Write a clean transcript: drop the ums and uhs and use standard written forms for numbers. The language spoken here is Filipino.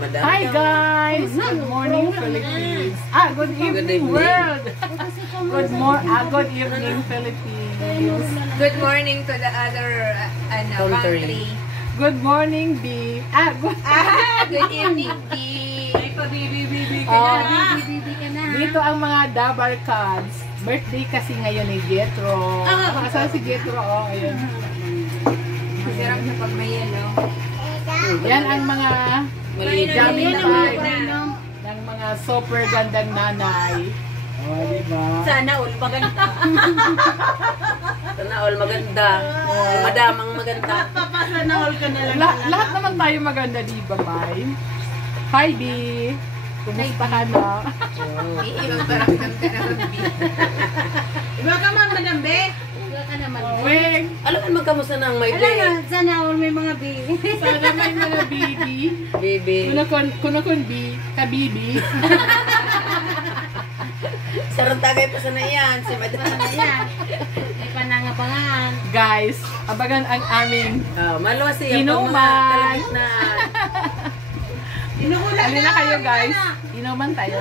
madam. Hi guys! Good morning Philippines. Good evening world. Good evening Philippines. Good morning to the other country. Good morning B. Good evening B. Ay, pabibi-bibi ka na. Bibi-bibi ka na. Dito ang mga Dabar Cubs. Birthday kasi ngayon ni Getro. Kasal si Getro. Ayun. Masarap sa pag may yelo. Yan ang mga gamit na Painom. ng mga super gandang nanay. Diba? Sana all maganda. Sana all maganda. Madam ang maganda. Papasana all ka na lang. Lahat naman tayo maganda, di ba, Mai? Hi, B. Kumusta ka na? Iibang paramdam ka naman B. Iba ka man, Madam Be. Iba ka naman. Weng! Alam mo kamusta na ang may Alam day? nga, sana all may mga baby. Sana may mga baby. Baby. Kunakon B. Kabibi. Sarang tagay pa sana yan. Si madam. Ayan. May panangabangan. Guys, abagan ang aming Maluwas siya. Inuman. Na. Inuulan Alin na kayo, guys. Inuman tayo.